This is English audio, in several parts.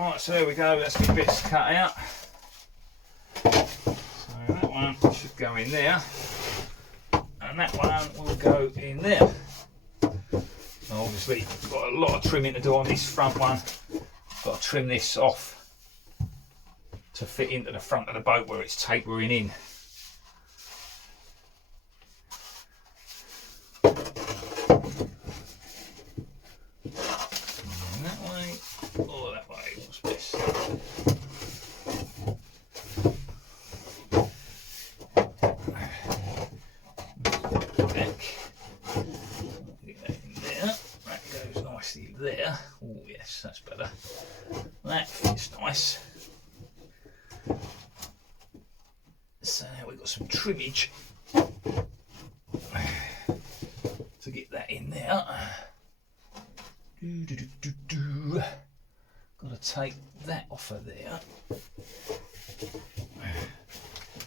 Right, so there we go, that's the bits cut out. So that one should go in there, and that one will go in there. Now obviously got a lot of trimming to do on this front one. Got to trim this off to fit into the front of the boat where it's tapering in. That way, or that way, what's best? Get that in there. That goes nicely there. Oh yes, that's better. That fits nice. So now we've got some trimmage to get that in there. Got to take that off of there.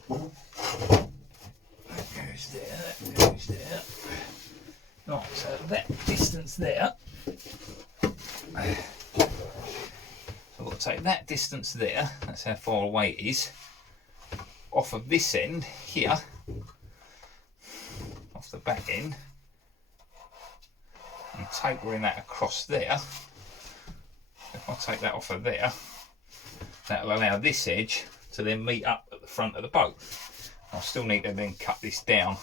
That goes there, that goes there. Right, so that distance there. So I've got to take that distance there, that's how far away it is, off of this end here, off the back end, and tapering that across there. If I take that off of there, that'll allow this edge to then meet up at the front of the boat. I'll still need to then cut this down.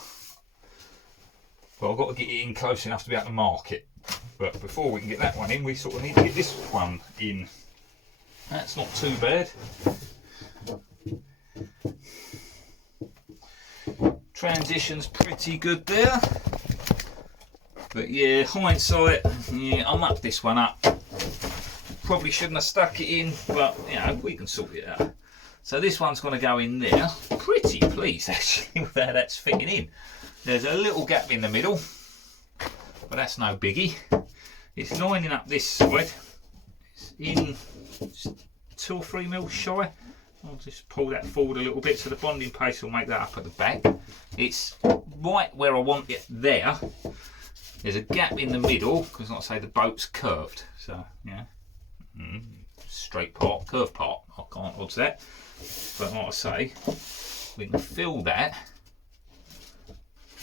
Well, I've got to get it in close enough to be able to mark it. But before we can get that one in, we sort of need to get this one in. That's not too bad. Transition's pretty good there. But yeah, hindsight, yeah, I mucked this one up. Probably shouldn't have stuck it in, but you know, we can sort it out. So this one's going to go in there. Pretty pleased actually with how that's fitting in. There's a little gap in the middle, but that's no biggie. It's lining up this side. It's in just 2 or 3 mils shy. I'll just pull that forward a little bit so the bonding paste will make that up at the back. It's right where I want it there. There's a gap in the middle because, like I say, the boat's curved. So, yeah, straight part, curved part. I can't odds that. But like I say, we can fill that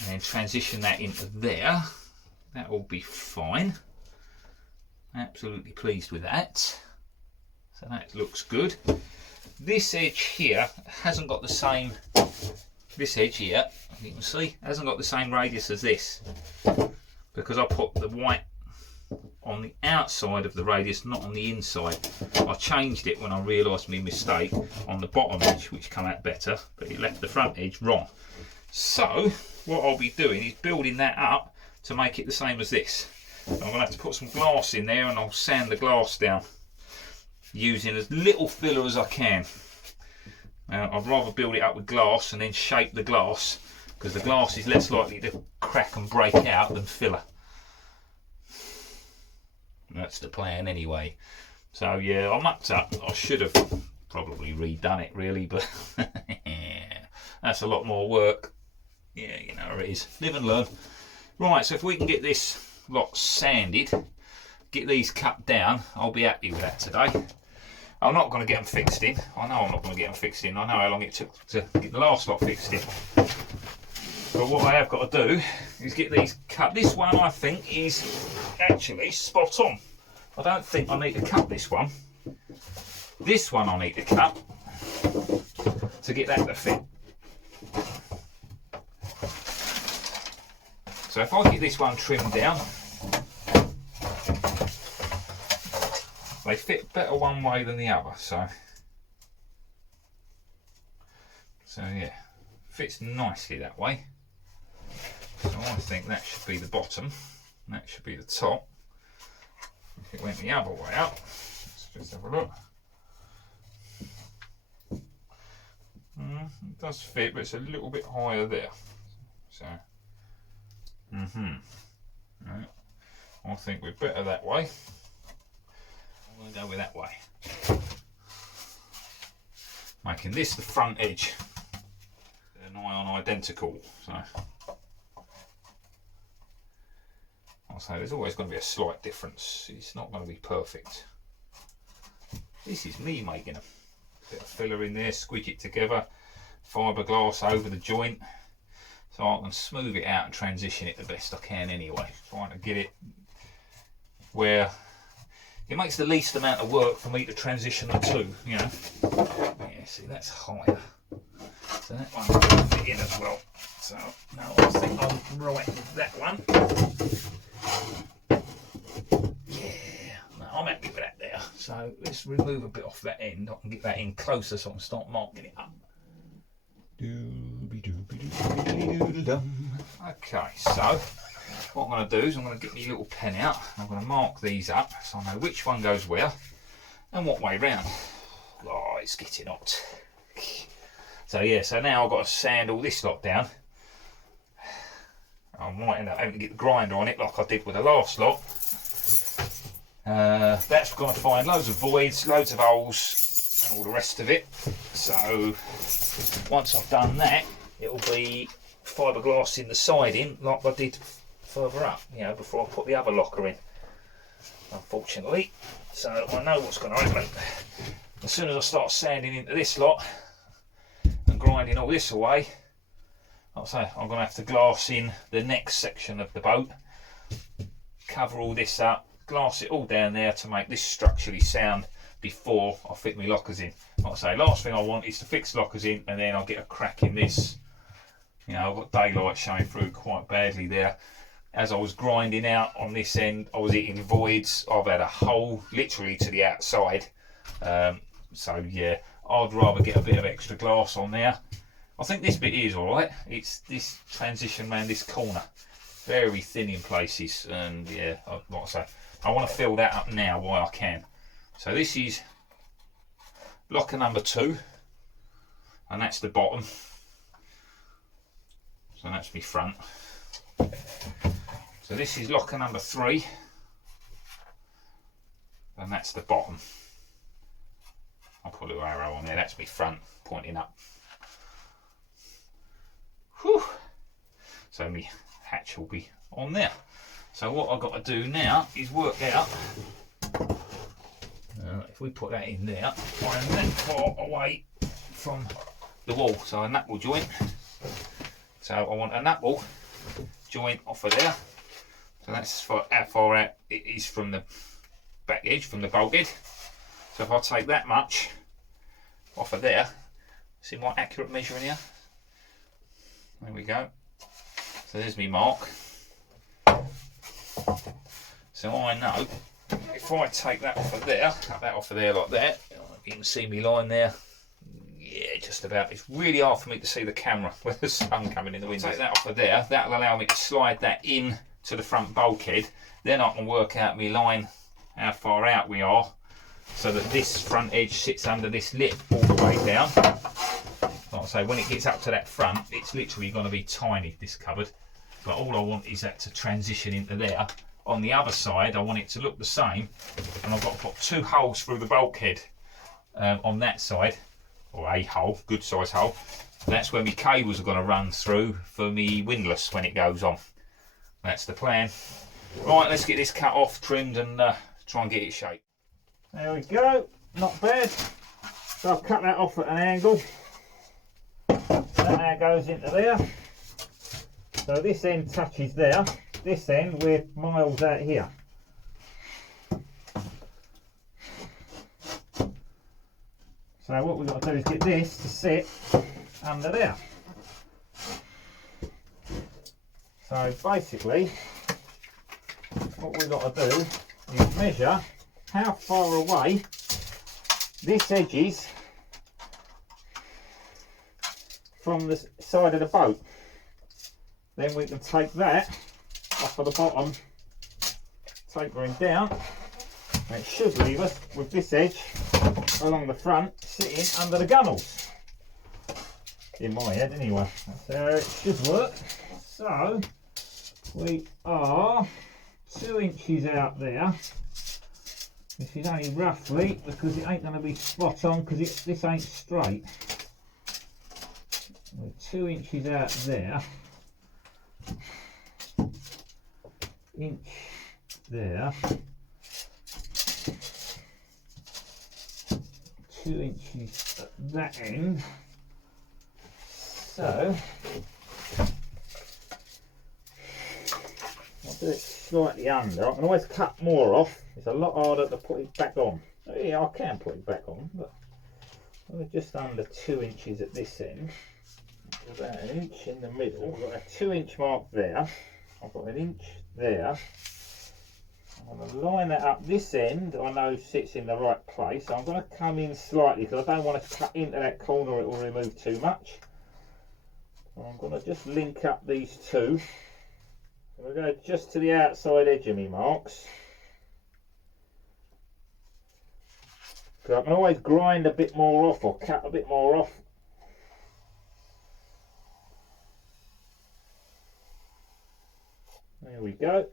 and then transition that into there. That will be fine. Absolutely pleased with that. So that looks good. This edge here hasn't got the same, this edge here, you can see, hasn't got the same radius as this. Because I put the white on the outside of the radius, not on the inside. I changed it when I realised my mistake on the bottom edge, which came out better, but it left the front edge wrong. So what I'll be doing is building that up to make it the same as this. I'm going to have to put some glass in there and I'll sand the glass down using as little filler as I can. I'd rather build it up with glass and then shape the glass, because the glass is less likely to crack and break out than filler. That's the plan anyway. So yeah, I mucked up. I should have probably redone it really, but that's a lot more work. Yeah, you know how it is. Live and learn. Right, so if we can get this lot sanded, get these cut down, I'll be happy with that today. I'm not going to get them fixed in. I know I'm not going to get them fixed in. I know how long it took to get the last lot fixed in. But what I have got to do is get these cut. This one I think is actually spot on. I don't think I need to cut this one. This one I need to cut to get that to fit. So if I get this one trimmed down, they fit better one way than the other. So yeah, fits nicely that way. So I think that should be the bottom, and that should be the top. If it went the other way up, let's just have a look. It does fit, but it's a little bit higher there. So, right. I think we're better that way. I'm going to go with that way. Making this the front edge. They're nigh on identical. So I'll say there's always going to be a slight difference. It's not going to be perfect. This is me making a bit of filler in there, squidge it together, fiberglass over the joint, so I can smooth it out and transition it the best I can anyway. Trying to get it where it makes the least amount of work for me to transition the two, you know. Yeah, see, that's higher. So that one will fit in as well. So no, I think I'm right with that one. Yeah, no, I'm happy with that there. So let's remove a bit off that end. I can get that in closer so I can start marking it up. Okay, so what I'm going to do is I'm going to get my little pen out. I'm going to mark these up so I know which one goes where and what way round. Oh, it's getting hot. So yeah, so now I've got to sand all this lot down. I might end up having to get the grinder on it like I did with the last lot. That's going to find loads of voids, loads of holes and all the rest of it. So once I've done that, it'll be fiberglass in the siding like I did further up, you know, before I put the other locker in, unfortunately. So I know what's going to happen. As soon as I start sanding into this lot and grinding all this away, like I say, I'm going to have to glass in the next section of the boat, cover all this up, glass it all down there to make this structurally sound before I fit my lockers in. Like I say, last thing I want is to fix lockers in and then I'll get a crack in this. You know, I've got daylight showing through quite badly there. As I was grinding out on this end, I was hitting voids. I've had a hole literally to the outside. So yeah, I'd rather get a bit of extra glass on there. I think this bit is alright. It's this transition around this corner. Very thin in places, and yeah, like I say, I want to fill that up now while I can. So this is locker number 2, and that's the bottom. So that's my front. So this is locker number 3, and that's the bottom. I'll put a little arrow on there, that's my front pointing up. Whew. So my hatch will be on there. So what I've got to do now is work out, if we put that in there, I'm then far away from the wall, so a knuckle joint. So I want a knuckle joint off of there. So that's for how far out it is from the back edge, from the bulkhead. So if I take that much off of there, see my accurate measuring here? There we go. So there's my mark. So I know if I take that off of there, cut that off of there like that, you can see me line there. Yeah, just about. It's really hard for me to see the camera with the sun coming in the window. Take that off of there, that'll allow me to slide that in to the front bulkhead. Then I can work out my line, how far out we are, so that this front edge sits under this lip all the way down. Like I say, when it gets up to that front, it's literally going to be tiny, this cupboard. But all I want is that to transition into there. On the other side, I want it to look the same, and I've got to put 2 holes through the bulkhead on that side, or a hole, good size hole. That's where my cables are going to run through for me windlass when it goes on. That's the plan. Right, let's get this cut off, trimmed, and try and get it shaped. There we go, not bad. So I've cut that off at an angle. That now goes into there. So this end touches there. This end we're miles out here. So what we've got to do is get this to sit under there. So basically what we've got to do is measure how far away this edge is from the side of the boat. Then we can take that off of the bottom, tapering down, and it should leave us with this edge along the front sitting under the gunnels. In my head anyway, that's how it should work. So we are 2 inches out there. This is only roughly, because it ain't going to be spot on, because this ain't straight. We're 2 inches out there. Inch there. 2 inches at that end. So I'll do it slightly under. I can always cut more off. It's a lot harder to put it back on. Yeah, I can put it back on, but I'm just under 2 inches at this end. About an inch in the middle. I've got a 2 inch mark there. I've got an inch there. I'm going to line that up. This end I know sits in the right place. So I'm going to come in slightly because I don't want to cut into that corner, it will remove too much. So I'm going to just link up these two. I'm going to go just to the outside edge of my marks. Because I can always grind a bit more off or cut a bit more off. There we go.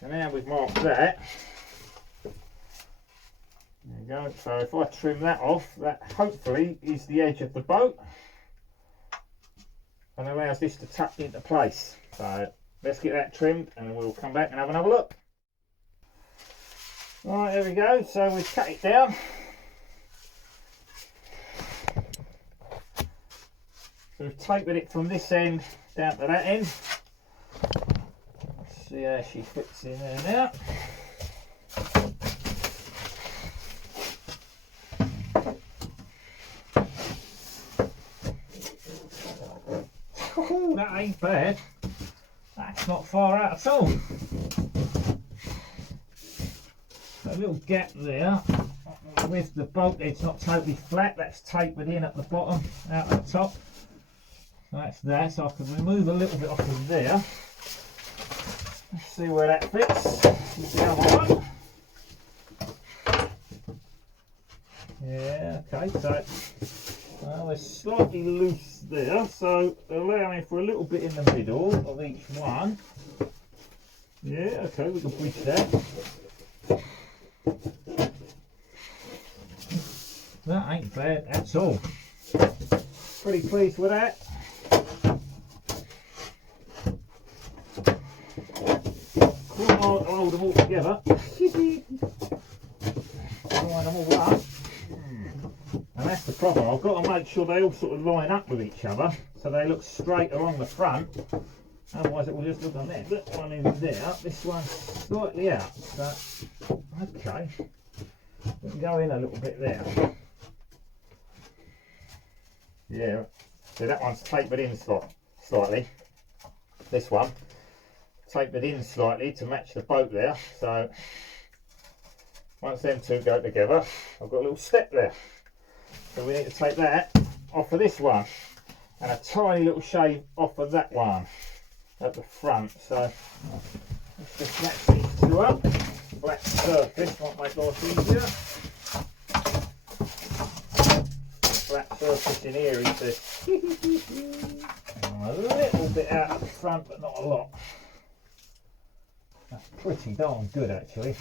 So now we've marked that. There we go. So if I trim that off, that hopefully is the edge of the boat and allows this to tuck into place. So let's get that trimmed and we'll come back and have another look. Right, there we go. So we've cut it down. So we've tapered it from this end down to that end. See how she fits in there now. Oh, that ain't bad. That's not far out at all. A little gap there with the bolt edge not totally flat. That's tapered in at the bottom, out at the top. So that's there. So I can remove a little bit off of there. Let's see where that fits with the other one. Yeah, okay, so we're slightly loose there, so allowing for a little bit in the middle of each one. Yeah, okay, we can bridge that. That ain't bad at all. Pretty pleased with that. Hold them all together. Line them all up. And that's the problem. I've got to make sure they all sort of line up with each other so they look straight along the front. Otherwise it will just look on there. That one in there, this one's slightly out. So, okay. We can go in a little bit there. Yeah, so that one's tapered in slightly. This one tapered in slightly to match the boat there. So once them two go together, I've got a little step there. So we need to take that off of this one and a tiny little shave off of that one at the front. So let's just match these two up. Flat surface might make life easier. Flat surface in here is a little bit out at the front, but not a lot. That's pretty darn good actually.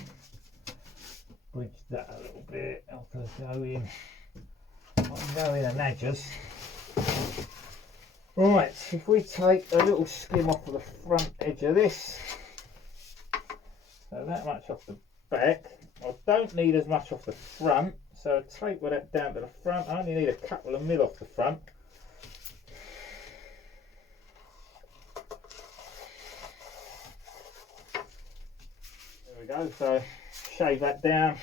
Bridge that a little bit. I'll go in. I'll go in and edges. Right, if we take a little skim off of the front edge of this, so that much off the back. I don't need as much off the front, so taper that down to the front. I only need a couple of mil off the front. There we go, so shave that down.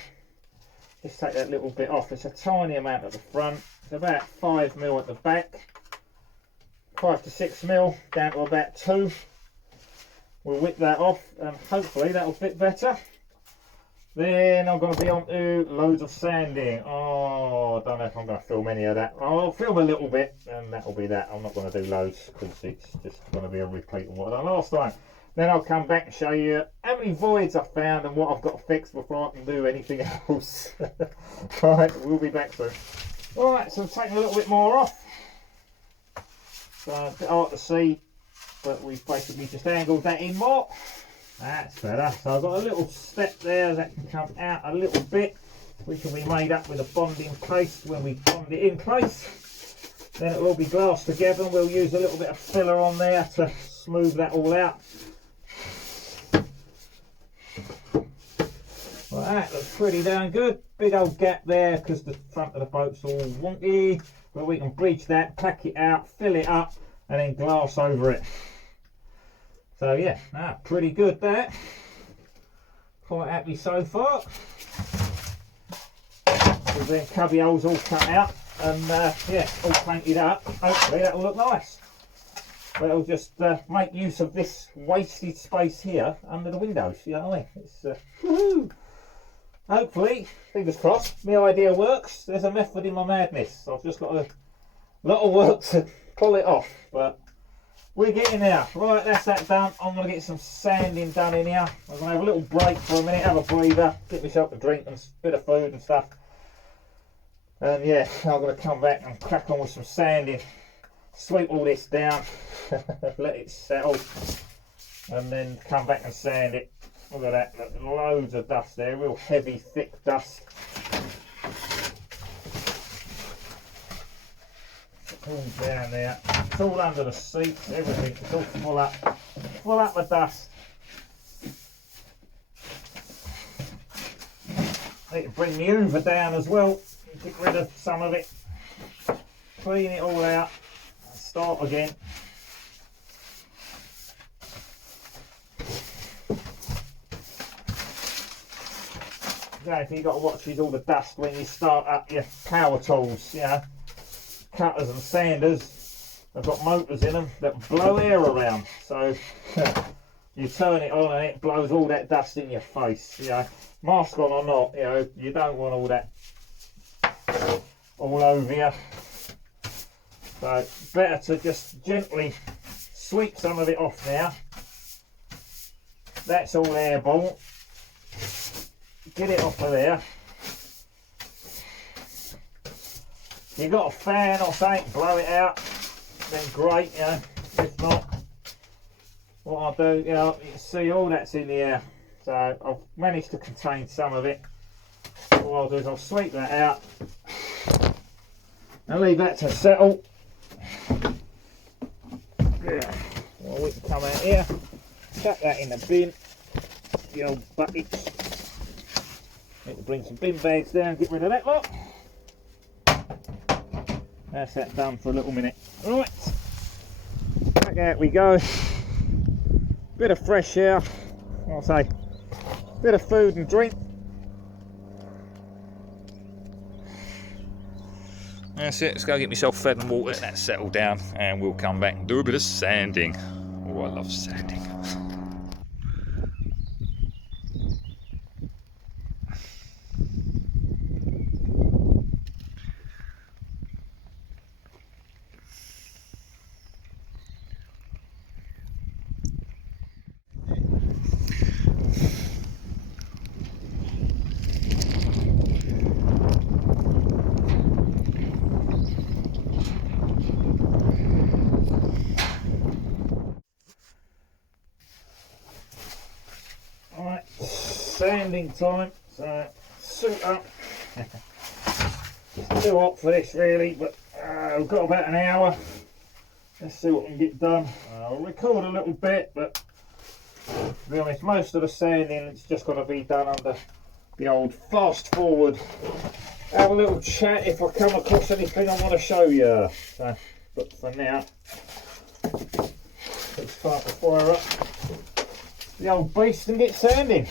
Just take that little bit off. It's a tiny amount at the front. It's about 5 mil at the back. 5 to 6 mil down to about 2. We'll whip that off and hopefully that'll fit better. Then I'm going to be on to loads of sanding. Oh, I don't know if I'm going to film any of that. I'll film a little bit and that'll be that. I'm not going to do loads because it's just going to be a repeat of what I done last time. Then I'll come back and show you how many voids I've found and what I've got to fix before I can do anything else. Right, we'll be back soon. Alright, so I'm taking a little bit more off. So a bit hard to see, but we've basically just angled that in more. That's better. So I've got a little step there that can come out a little bit, which will be made up with a bonding paste when we bond it in place. Then it will all be glassed together and we'll use a little bit of filler on there to smooth that all out. Well, that looks pretty darn good. Big old gap there because the front of the boat's all wonky. But we can bridge that, pack it out, fill it up, and then glass over it. So yeah, pretty good that. Quite happy so far. With them cubby holes all cut out and yeah, all painted up. Hopefully that'll look nice. But it'll just make use of this wasted space here under the windows. You know what I mean? It's woohoo! Hopefully, fingers crossed, my idea works. There's a method in my madness. I've just got a lot of work to pull it off, but we're getting there. Right, that's that done. I'm going to get some sanding done in here. I'm going to have a little break for a minute, have a breather, get myself a drink and a bit of food and stuff. And yeah, I'm going to come back and crack on with some sanding. Sweep all this down, let it settle, and then come back and sand it. Look at that, loads of dust there, real heavy, thick dust. All down there, it's all under the seats, everything, it's all full up with dust. I need to bring the Hoover down as well, get rid of some of it, clean it all out, start again. Yeah, if you've got to watch all the dust when you start up your power tools, you know, cutters and sanders, they've got motors in them that blow air around, so you turn it on and it blows all that dust in your face, you know, mask on or not, you know, you don't want all that all over you. So better to just gently sweep some of it off now. That's all airborne. Get it off of there. You've got a fan or something, blow it out, then great, you know. If not, what I'll do, you know, you can see all that's in the air. So I've managed to contain some of it. What I'll do is I'll sweep that out and leave that to settle. Yeah. Well, we can come out here, chuck that in the bin, the old buckets. Need to bring some bin bags down, get rid of that lot. That's that done for a little minute. Right, back out we go. Bit of fresh air, I'll say, bit of food and drink. That's it, let's go get myself fed and water, that's settled down, and we'll come back and do a bit of sanding. Oh, I love sanding. Sanding time, so suit up. It's too hot for this really, but we've got about an hour. Let's see what we can get done. I'll record a little bit, but to be honest, most of the sanding it's just got to be done under the old fast forward. Have a little chat if I come across anything I want to show you. So, but for now, let's start the fire up the old beast and get sanding.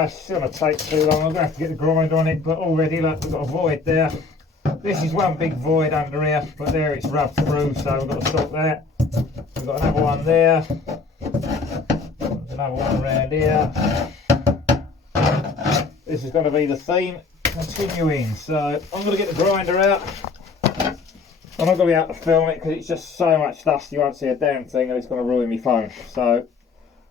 It's going to take too long. I'm going to have to get the grind on it, but already look, we've got a void there. This is one big void under here, but there it's rubbed through, so we've got to stop that. We've got another one there. There's another one around here. This is going to be the theme continuing, so I'm going to get the grinder out. I'm not going to be able to film it because it's just so much dust you won't see a damn thing and it's going to ruin my phone. So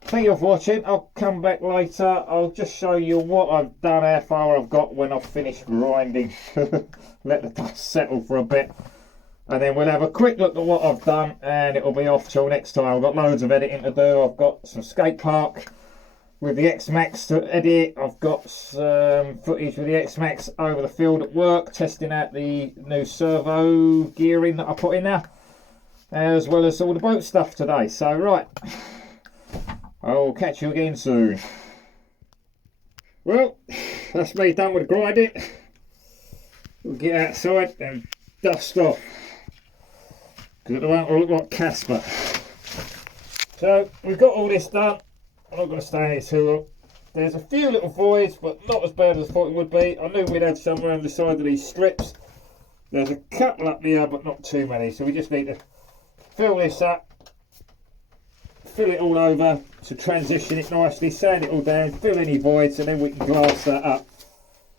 thank you for watching. I'll come back later. I'll just show you what I've done, how far I've got when I've finished grinding. Let the dust settle for a bit. And then we'll have a quick look at what I've done, and it'll be off till next time. I've got loads of editing to do. I've got some skate park with the X-Max to edit. I've got some footage with the X-Max over the field at work, testing out the new servo gearing that I put in there, as well as all the boat stuff today. So right, I'll catch you again soon. Well, that's me done with grinding. We'll get outside and dust off, because it won't look like Casper. So we've got all this done. I'm not going to stay here too long. There's a few little voids, but not as bad as I thought it would be. I knew we'd have some around the side of these strips. There's a couple up here, but not too many. So we just need to fill this up, fill it all over to transition it nicely, sand it all down, fill any voids, and then we can glass that up.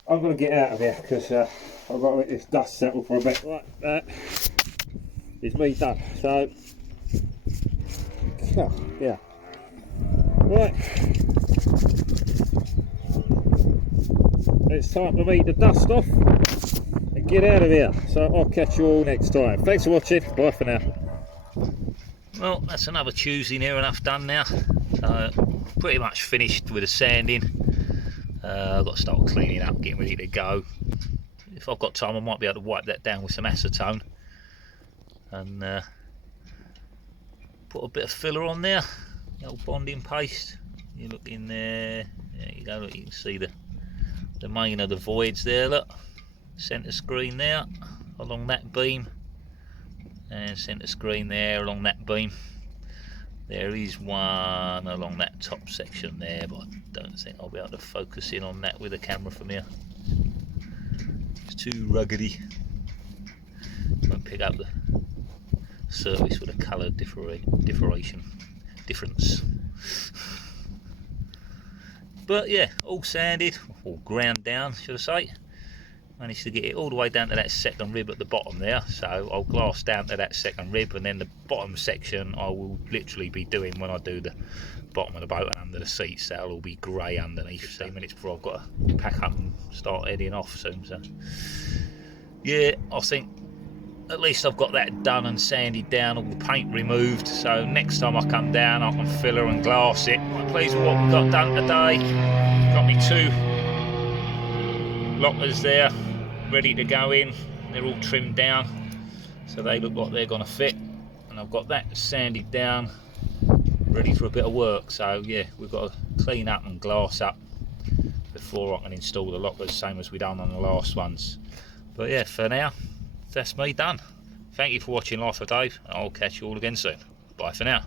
I'm going to get out of here because I've got to let this dust settle for a bit. Right, that is me done. So, yeah. Right, it's time for me to dust off and get out of here. So I'll catch you all next time. Thanks for watching. Bye for now. Well, that's another Tuesday near enough done now. So pretty much finished with the sanding. I've got to start cleaning up, getting ready to go. If I've got time, I might be able to wipe that down with some acetone and put a bit of filler on there. The old bonding paste. You look in there. There you go. Look, you can see the main of the voids there. Look, centre screen there along that beam, and centre screen there along that beam. There is one along that top section there, but I don't think I'll be able to focus in on that with the camera from here. It's too ruggedy. Won't pick up the surface with a colour difference. But yeah, all sanded, all ground down, should I say. Managed to get it all the way down to that second rib at the bottom there, so I'll glass down to that second rib, and then the bottom section I will literally be doing when I do the bottom of the boat and under the seats. That'll all be grey underneath. 10 minutes before I've got to pack up and start heading off soon. So yeah, I think at least I've got that done and sanded down, all the paint removed, so next time I come down I can filler and glass it. I'm pleased with what we've got done today. Got me 2 lockers there ready to go in. They're all trimmed down, so they look like they're going to fit, and I've got that sanded down ready for a bit of work. So yeah, we've got to clean up and glass up before I can install the lockers, same as we done on the last ones. But yeah, for now that's me done. Thank you for watching Life of Dave. I'll catch you all again soon. Bye for now.